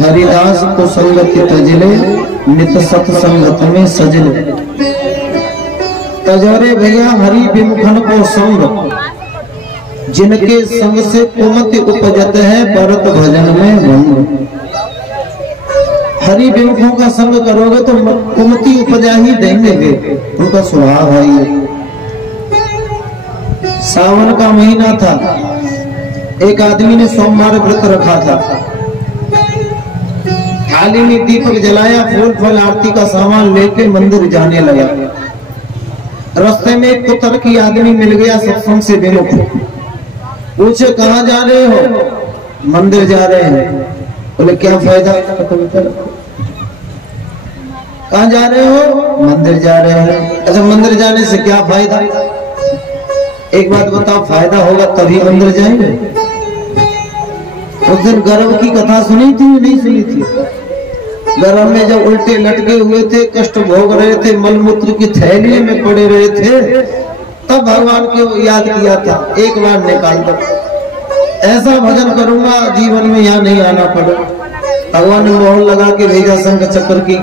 हरिदास को संगति तजले, नित सत्संगत में सजले। तजरे भैया हरि विमुखन को संग, जिनके संग से कुमति उपजत है, भरत भजन में भंग। हरि विमुखों का संग करोगे तो कुमति उपजा ही देंगे वे, उनका स्वभाव है ये। सावन का महीना था, एक आदमी ने सोमवार व्रत रखा था। थाली में दीपक जलाया, फूल फल आरती का सामान लेके मंदिर जाने लगा। रास्ते में एक कुतर की आदमी मिल गया, सत्संग से विमुख। पूछे कहाँ जा रहे हो? मंदिर जा रहे हैं। बोले क्या फायदा? कहाँ जा रहे हो? मंदिर जा रहे हैं। अच्छा, मंदिर जाने से क्या फायदा? एक बात बताओ, फायदा होगा तभी मंदिर जाएंगे। उस दिन गर्भ की कथा सुनी थी नहीं सुनी थी? गर्भ में जब उल्टे लटके हुए थे, कष्ट भोग रहे थे, मलमूत्र की थैली में पड़े रहे थे, तब भगवान को याद किया था, एक बार निकाल दो, ऐसा भजन करूंगा जीवन में यहाँ नहीं आना पड़े। भगवान ने मोहर लगा के भेजा शंख चक्र की।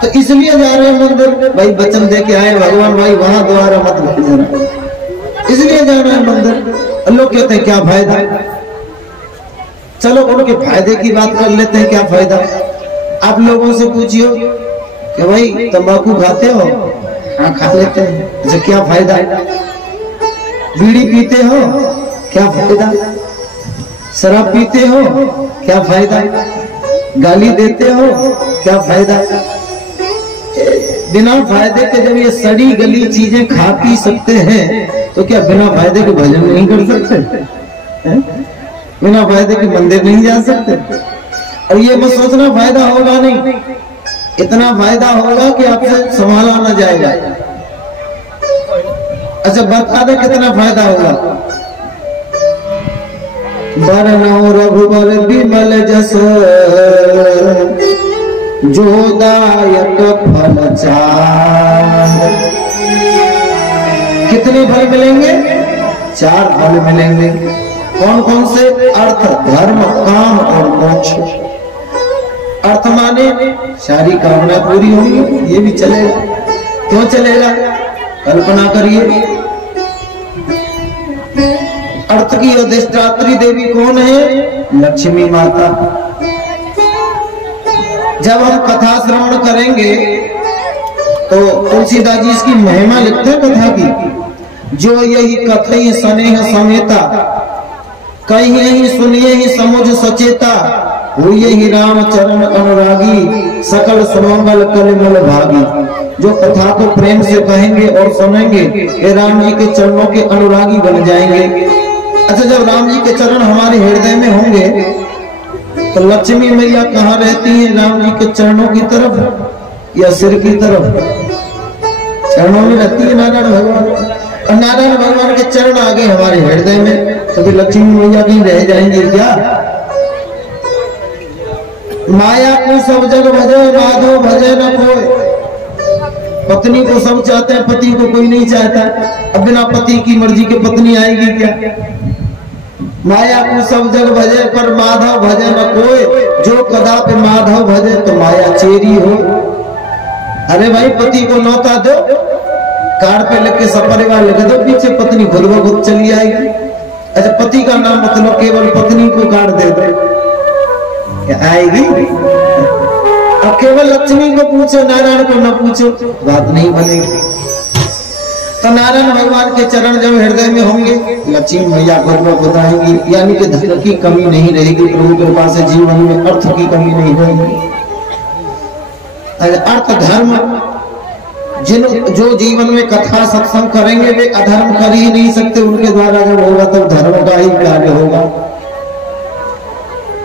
तो इसलिए जा रहे हैं मंदिर, भाई वचन दे के आए भगवान, भाई वहां दोबारा मत भेजना, इसलिए जा रहे हैं मंदिर। लोग कहते हैं क्या फायदा? चलो उनके फायदे की बात कर लेते हैं, क्या फायदा? आप लोगों से पूछियो कि भाई तंबाकू खाते हो? हाँ खा लेते हैं। अच्छा क्या फायदा? बीड़ी पीते हो? क्या फायदा? शराब पीते हो? क्या फायदा? गाली देते हो? क्या फायदा? बिना फायदे के जब ये सड़ी गली चीजें खा पी सकते हैं, तो क्या बिना फायदे के भजन नहीं कर सकते? बिना फायदे के मंदिर नहीं जा सकते? और ये मत सोचना फायदा होगा नहीं, इतना फायदा होगा कि आपसे संभाला ना जाएगा। अच्छा बता दे कितना फायदा होगा? बरनौ रघुबर बिमल जस, जो दायक फल चार। कितने फल मिलेंगे? 4 फल मिलेंगे। कौन कौन से? अर्थ, धर्म, काम और मोक्ष। अर्थ माने सारी कामना पूरी होगी, ये भी चलेगा। क्यों चलेगा? कल्पना करिए, अर्थ की अधिष्ठात्री देवी कौन है? लक्ष्मी माता। जब हम कथा श्रवण करेंगे तो तुलसीदास जी इसकी महिमा लिखते हैं कथा की। जो यही कथई स्नेह समेता, कहीं यही सुनिए ही समुझ सचेता, हुए ही राम चरण अनुरागी, सकल सुमंगल कलिमल भागी। जो कथा को प्रेम से कहेंगे और सुनेंगे, ये राम जी के चरणों के अनुरागी बन जाएंगे। अच्छा जब राम जी के चरण हमारे हृदय में होंगे, तो लक्ष्मी मैया कहाँ रहती है? राम जी के चरणों की तरफ या सिर की तरफ? चरणों में रहती है नारायण भगवान। और नारायण भगवान के चरण आगे हमारे हृदय में, तो फिर लक्ष्मी मैया कहीं रह जाएंगे क्या? माया को सब जग भजे, माधव भजे न कोई। पत्नी को सब चाहते हैं, पति को कोई नहीं चाहता। अब बिना पति की मर्जी के पत्नी आएगी क्या? माया को सब जग भजे, पर माधव भजे न कोई। जो कदापि माधव भजे, तो माया चेरी हो। अरे भाई पति को नौता दो, कार्ड पे लिख के सपरिवार लिख दो, पीछे पत्नी खुद ब खुद चली आएगी। अच्छा पति का नाम मतलब केवल पत्नी को कार्ड दे दो, क्या आएगी? अब केवल लक्ष्मी को पूछो, नारायण को न पूछो, बात नहीं बनेगी। तो नारायण भगवान के चरण जब हृदय में होंगे, लक्ष्मी मैया खुद ब खुद आएंगी। यानी कि धन की कमी नहीं रहेगी, प्रभु कृपा से जीवन में अर्थ की कमी नहीं होगी। अर्थ धर्म, जो जीवन में कथा सत्संग करेंगे वे अधर्म कर ही नहीं सकते। उनके द्वारा जब होगा तब धर्म का ही कार्य होगा।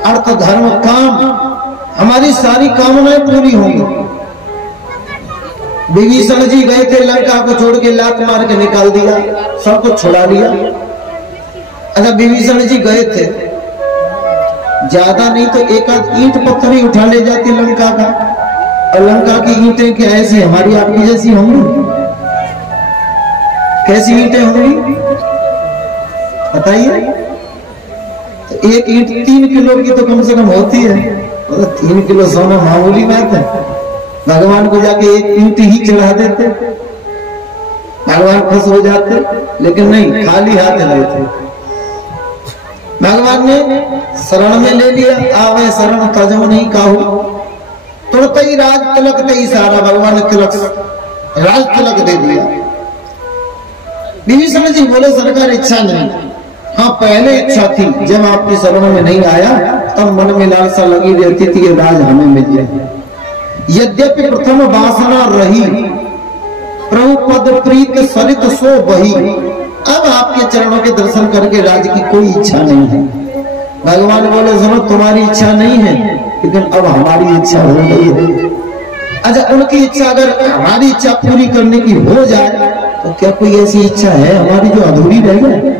अर्थ धर्म काम, हमारी सारी कामनाएं पूरी होंगी। विभीषण जी गए थे लंका को छोड़ के, लात मार के निकाल दिया, सब कुछ छुड़ा लिया। अच्छा विभीषण जी गए थे, ज्यादा नहीं तो एक आध ईंट पत्थर ही उठा ले जाती लंका का, और लंका की ईंटें क्या ऐसी हमारी आपकी जैसी होंगी? कैसी ईंटें होंगी बताइए? तो तो एक ईंट 3 किलो की तो कम से कम होती है, तो 3 किलो सोना मामूली बात है। भगवान को जाके एक ईंट ही चढ़ा देते, भगवान खुश हो जाते, लेकिन नहीं, खाली हाथ गए थे। भगवान ने शरण में ले लिया, आवे शरण तजो नहीं काहू, तुरंत ही राज तिलक पे इशारा, भगवान ने तिलक राज तिलक दे दिया। विभीषण जी बोले सरकार इच्छा नहीं, हाँ पहले इच्छा थी, जब आपकी शरण में नहीं आया तब मन में लालसा लगी रहती थी ये राज हमें मिल जाए। यद्यपि प्रथम वासना रही, प्रभु पद प्रीत सरित सो बही, अब आपके चरणों के दर्शन करके राज की कोई इच्छा नहीं है। भगवान बोले सुनो तुम्हारी इच्छा नहीं है, लेकिन अब हमारी इच्छा हो गई है। अच्छा, उनकी इच्छा अगर हमारी इच्छा पूरी करने की हो जाए तो क्या कोई ऐसी इच्छा है हमारी जो अधूरी रह गई?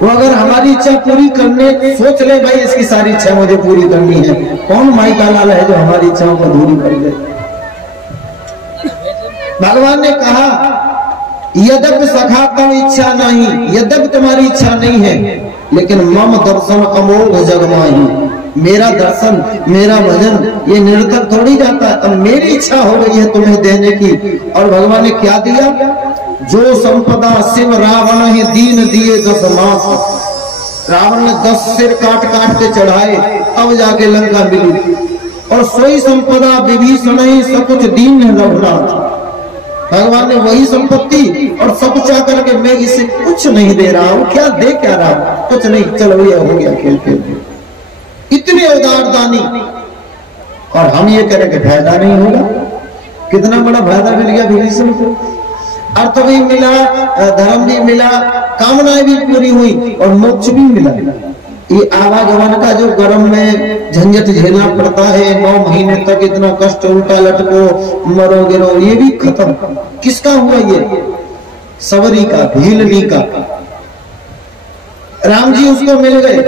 वो अगर हमारी इच्छा पूरी करने सोच ले, भाई इसकी सारी इच्छा मुझे पूरी करनी है, कौन माई का लाल है जो हमारी इच्छाओं को अधूरी कर दे? भगवान ने कहा यद्यपि सखा तम इच्छा नहीं, यद्यपि तुम्हारी इच्छा नहीं है, लेकिन मम दर्शन अमोघ जगमाही, मेरा दर्शन मेरा भजन ये निरर्थक थोड़ी जाता है। अब मेरी इच्छा हो गई है तुम्हें देने की, और भगवान ने क्या दिया? जो संपदा शिव रावण ही दीन दिए 10 मास, रावण ने 10 सिर काट काट के चढ़ाए, अब जाके लंका मिली। और सोई संपदा विभीषण ही सब कुछ दीन है रघुनाथ, भगवान ने वही संपत्ति और सब चाह करके मैं इसे कुछ नहीं दे रहा हूँ, क्या दे क्या रहा हूँ, कुछ नहीं, चलो ये हो गया खेल खेल। इतने उदार दानी, और हम ये करें कि फायदा नहीं होगा। कितना बड़ा फायदा मिल गया विभीषण को, अर्थ भी मिला, धर्म भी मिला, कामनाएं भी पूरी हुई और मोक्ष भी मिला। ये आवागमन का जो गर्म में झंझट झेलना पड़ता है, 9 महीने तक इतना कष्ट, उल्टा लटको मरो गिरो, ये भी खत्म। किसका हुआ ये? सबरी का, भीलनी का। राम जी उसको मिल गए,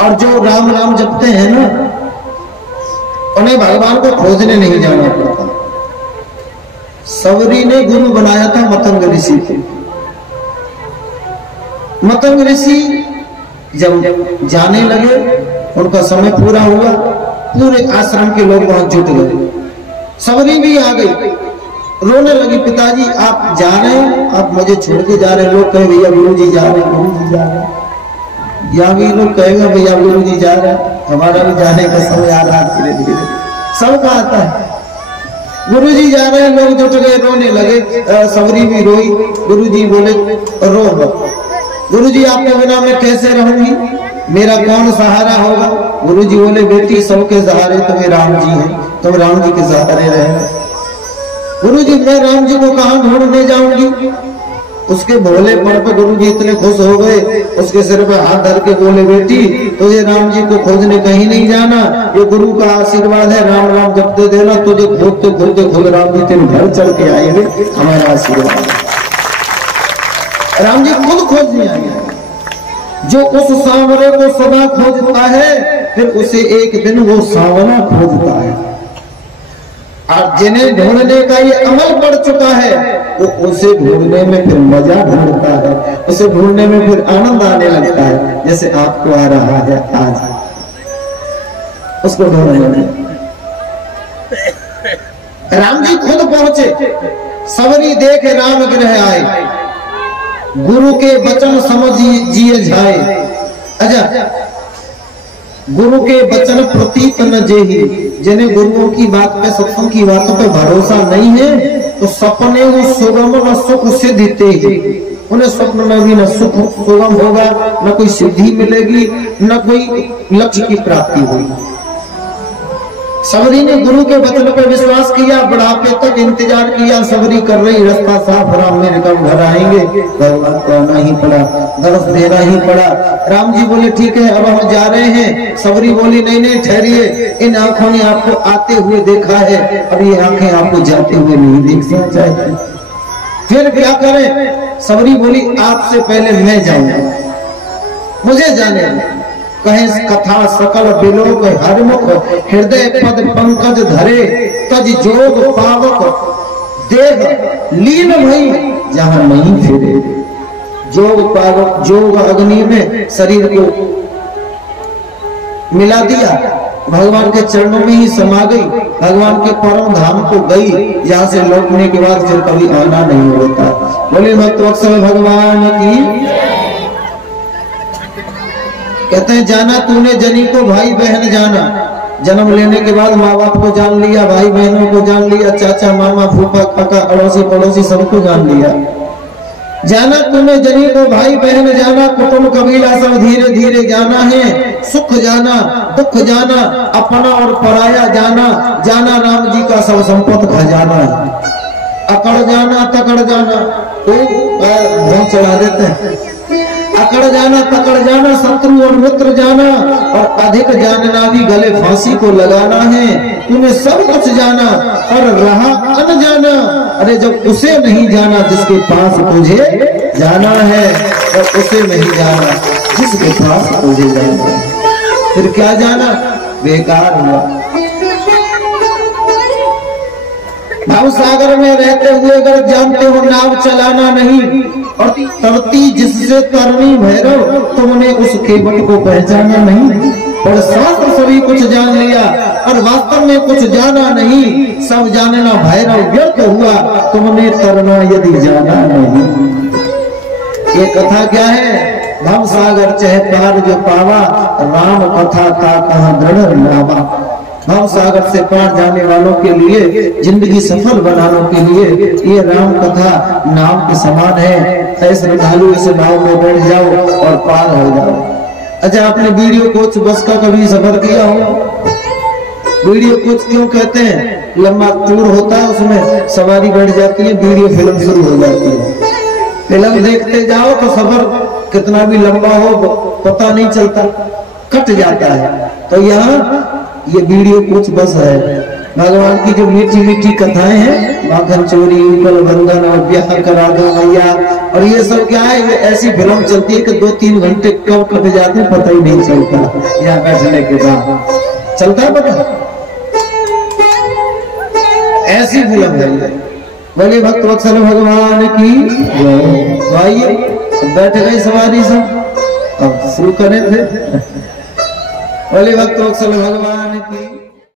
और जो राम राम जपते हैं ना, उन्हें भगवान को खोजने नहीं जाना पड़ता। सबरी ने गुरु बनाया था मतंग ऋषि को। मतंग ऋषि जब जाने लगे, उनका समय पूरा हुआ, पूरे आश्रम के लोग वहां जुट गए। सबरी भी आ गई, रोने लगी, पिताजी आप जा रहे हैं, आप मुझे छोड़ के जा रहे हैं। लोग कहे भैया गुरु जी जा रहे हैं, गुरु जी जा रहे हैं। यहाँ भी लोग कहेगा भैया गुरु जी जा रहे हैं, हमारा भी जाने का समय आ रहा है धीरे धीरे, सबका आता है। गुरु जी जा रहे हैं, लोग जुट गए, रोने लगे। सबरी भी रोई। गुरु जी बोले रो मत, गुरु जी आपके बिना मैं कैसे रहूंगी, मेरा कौन सहारा होगा? गुरु जी बोले बेटी सबके सहारे तुम्हें राम जी हैं, तुम राम जी के सहारे रहे। गुरु जी मैं राम जी को कहां ढूंढने जाऊंगी? उसके भोलेपन पे गुरु जी इतने खुश हो गए, उसके सिर पे हाथ धर के बोले बेटी तुझे राम जी को खोजने कहीं नहीं जाना, ये गुरु का आशीर्वाद है, राम राम जपते देना, तुझे खोजते खोजते खुद राम जी तेरे घर चल के आएंगे, हमारा आशीर्वाद। राम जी खुद खोजने आए। जो उस सांवरे को सदा खोजता है, फिर उसे एक दिन वो सांवरा खोजता है। और जिन्हें ढूंढने का ये अमल पड़ चुका है, वो उसे ढूंढने में फिर मजा ढूंढता है, उसे ढूंढने में फिर आनंद आने लगता है, जैसे आपको आ रहा है आज, उसको ढूंढने में। राम जी खुद पहुंचे, सबरी देख राम गृह आए, गुरु के वचन समझ जिए जाए। अच्छा, गुरु के वचन प्रतीत न जेही, जिन्हें गुरुओं की बात पे, सत्संग की बातों पे भरोसा नहीं है, तो सपने वो सुगम न सुख सिद्धते ही, उन्हें स्वप्न में भी न सुख सुगम होगा, न कोई सिद्धि मिलेगी, न कोई लक्ष्य की प्राप्ति होगी। सबरी ने गुरु के वचन पर विश्वास किया, बुढ़ापे तक इंतजार किया। सबरी कर रही रास्ता साफ, राम मेरे कब घर आएंगे, भगवान को आना ही पड़ा, दर्श देना ही पड़ा। राम जी बोले ठीक है अब हम जा रहे हैं। सबरी बोली नहीं नहीं ठहरिए, इन आंखों ने आपको आते हुए देखा है, अब ये आंखें आपको जाते हुए नहीं देखना चाहती, फिर क्या करें? सबरी बोली आपसे पहले मैं जाऊंगा, मुझे जाने। कहे कथा सकल बिलोक हरिमुख, हृदय पद पंकज धरे, तज जोग पावक देह लीन भई जहां नहीं फिरे। जोग अग्नि में शरीर को मिला दिया, भगवान के चरणों में ही समा गई, भगवान के परम धाम को गई, जहां से लौटने के बाद फिर कभी आना नहीं होता। बोले भक्तवत्सल भगवान की। कहते हैं जाना तूने जनी को भाई बहन जाना, जन्म लेने के बाद माँ बाप को जान लिया, भाई बहनों को जान लिया, चाचा मामा फूफा काका अड़ोसी पड़ोसी सबको जान लिया। जाना तूने जनी को भाई बहन जाना, कुटुंब कबीला सब धीरे धीरे जाना है, सुख जाना दुख जाना, अपना और पराया जाना, जाना राम जी का सब संपत्ति खजाना है। अकड़ जाना तकड़ जाना, तो भोग चढ़ा देते हैं, अकड़ जाना तकड़ जाना, शत्रु और मित्र जाना, और अधिक जानना भी गले फांसी को लगाना है। तूने सब कुछ जाना और रहा अनजाना, अरे जब उसे नहीं जाना जिसके पास तुझे जाना है, और उसे नहीं जाना जिसके पास तुझे जाना है, फिर क्या जाना, बेकार हुआ। भाव सागर में रहते हुए अगर जानते हो नाव चलाना नहीं, और तरती जिससे तरनी भैरव, तुमने उस केवट को पहचाना नहीं। और शास्त्र सभी कुछ जान लिया और वास्तव में कुछ जाना नहीं, सब जानना भैरव व्यर्थ हुआ, तुमने तरना यदि जाना नहीं। ये कथा क्या है, भव सागर चह पार जो पावा, राम कथा का कहा दृढ़ नावा। भव सागर से पार जाने वालों के लिए, जिंदगी सफल बनाने के लिए ये राम कथा नाम के समान है। ऐसे श्रद्धालु इस नाव में बैठ जाओ और पार हो जाओ। अच्छा, आपने वीडियो कोच बस का कभी सफर किया हो? वीडियो कोच क्यों कहते हैं? लंबा टूर होता है, उसमें सवारी बैठ जाती है, वीडियो फिल्म शुरू हो जाती है, फिल्म देखते जाओ तो सफर कितना भी लंबा हो पता नहीं चलता, कट जाता है। तो यहाँ ये वीडियो कुछ बस है, भगवान की जो मीठी मीठी कथाएं हैं, माखन चोरी, उपल बंधन और ब्याह करा दो मैया, और ये सब क्या है, ये ऐसी फिल्म चलती है कि 2-3 घंटे कब कट जाते हैं पता ही नहीं चलता। यहाँ बैठने के बाद चलता है पता, ऐसी फिल्म है। बोले भक्तवत्सल भगवान की। आइए बैठ गए सवारी सब, अब शुरू करें थे। बोले भक्तवत्सल भगवान